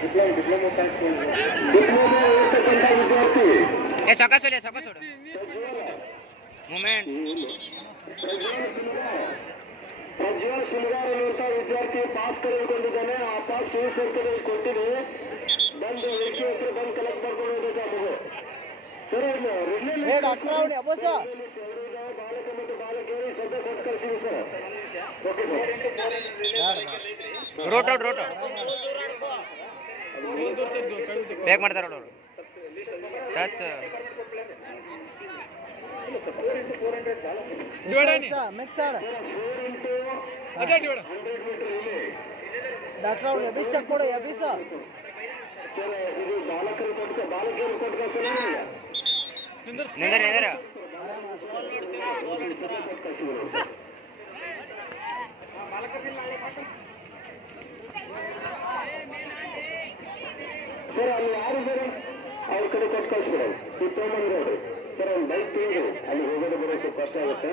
ए सका सोड ಮೂಮೆಂಟ್ ಪ್ರಜ್ವಲ್ ಶಿಲ್ಗಾರ್ ಅನ್ನುವಂಥ ವಿದ್ಯಾರ್ಥಿ ಪಾಸ್ ಕರೆದುಕೊಂಡಿದ್ದಾನೆ. ಆ ಪಾಸ್ ಸಿವಿಲ್ ಸರ್ಕಲ್ ಕೊಟ್ಟಿದೆ. ಬಂದು ವೇದಿಕೆ ಹತ್ರ ಬಂದು ಕಲೆಕ್ಟ್ ಮಾಡ್ಕೊಂಡು ಹೋಗ್ಬೇಕು ಆ ಮಗು. ಸರ್ ಬಾಲಕ ಮತ್ತು ಬಾಲಕಿಯರಿಗೆ ಶ್ರದ್ಧೆ ಕೊಟ್ಟು ಕಳಿಸಿವಿ ಸರ್. Okay sir. ರೋಟೋ ಬೇಗ ಮಾಡ್ತಾರೆ ಅವರು ಟಚ್ ಡಾಕ್ಟರ್ ಅವ್ರು ಎಬಿಸ್ ಚೆಕ್ ಕೊಡು ಎಬಿಸ್ ಇದು ಬಾಲಕರು ಕೊಟ್ಟು ಬಾಲಕಿಯರು ಕೊಟ್ಟು ನಿಂದರ ಸರ್ ಅಲ್ಲಿ ಯಾರು ಸರ್ ಅವ್ರ ಕಡೆ ಕೊಟ್ಟು ಕಳಿಸ್ಬಿಡ ಸುತ್ತಮಂದಿ ರೋಡ್ ಸರ್ ಒಂದು ಬೈಕ್ ತಿಂದು ಅಲ್ಲಿ ಹೋಗೋದು ಬರೋ ಸ್ವಲ್ಪ ಕಷ್ಟ ಆಗುತ್ತೆ.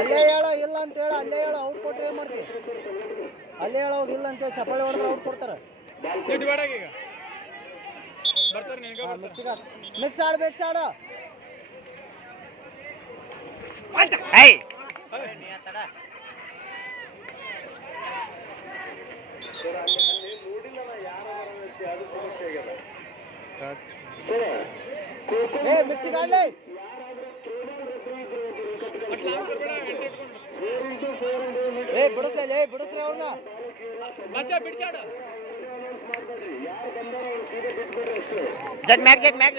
ಅಲ್ಲೇ ಹೇಳೋ ಇಲ್ಲ ಅಂತ ಹೇಳ ಅಲ್ಲೇ ಹೇಳೋ ಔಟ್ ಕೊಟ್ರೆ ಏನ್ ಮಾಡ್ತೀವಿ? ಅಲ್ಲೇ ಹೇಳೋ ಇಲ್ಲ ಅಂತ ಹೇಳಿ ಚಪ್ಪಾಳೆ ಹೊಡೆದ್ರೆ ಔಟ್ ಕೊಡ್ತಾರೆ. ಮಿಕ್ಸ್ ಆಡು ಮಿಕ್ಸಿಗೆ ಆಡ್ಲಿ ಬಿಡಿಸ್ರಿ ಅವ್ರನ್ನ ಜಗ್ ಮ್ಯಾಗ್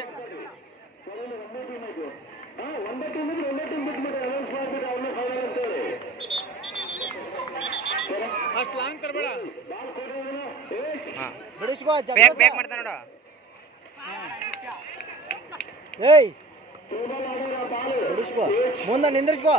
ಬಿಡಿಸ್ಕೋ ಬೇಕ್ ಮಾಡ್ತಾ ನೋಡು. ಏಯ್ ಬಿಡಿಸ್ಕೋ ಮುಂದೆ ನಿಂದ್ರಿಸ್ಕೋ.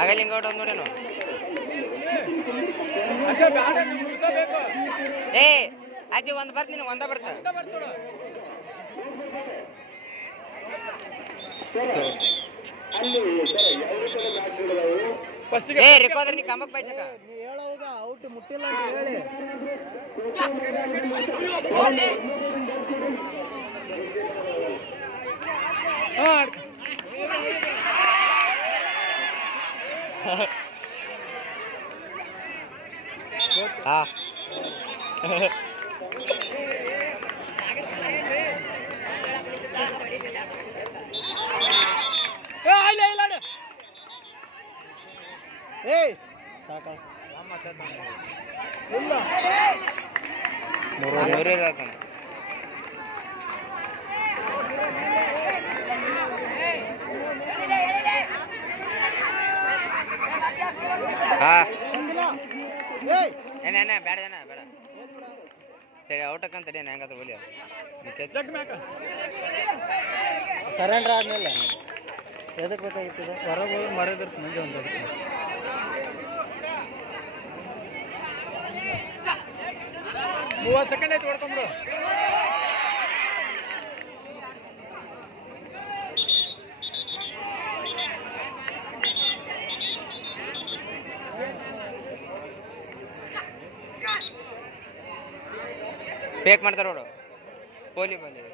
ಆಗಲ್ಲ ಹಿಂಗ ಔಟ್ ನೋಡೇನು. ಏ ಅಜ್ಜಿ ಒಂದ್ ಬರ್ತ ನಿನಗೆ ಒಂದ ಬರ್ತ ಏ ರಿಕೋದ್ರ ನೀ ಕಂಬಕ್ ಬೈಚಕ ನೀ ಹೇಳೋಗ ಔಟ್ ಮುಟ್ಟಿಲ್ಲ ಅಂತ ಹೇಳಿ ಹಾ ಏಯ್ ಸಾಕ ಇಲ್ಲ ಮೂರೇ ಇರತಾನೆ. ಹಾ ಏನ ಬೇಡ ತಡಿ ಔಟ್ ಹಾಕಂತ ತಡಿ ಹೆಂಗಾದ್ರೆ ಹೋಲಿ ಸರೆಂಡ್ರ್ ಆದ್ಮೇಲೆ ಎದಕ್ಕೆ ಬೇಕಾಗಿತ್ತು ಸರ್? ಹೊರಗೆ ಹೋಗಿ ಮಾಡಿದ್ರೆ ಮುಂಜೆ ಒಂದು ಅದಕ್ಕೆ 30 ಸೆಕೆಂಡ್ ಆಯ್ತು ಹೊಡ್ಕೊಂಡ್ರು. ಬೇಕ್ ಮಾಡ್ತಾರ ನೋಡು ಪೋಲಿ ಬಂದಿದೆ.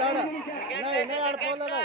ತಾಡ ಇನ್ನ ಎರಡು ಪೋಲ್ ಅದಾವ.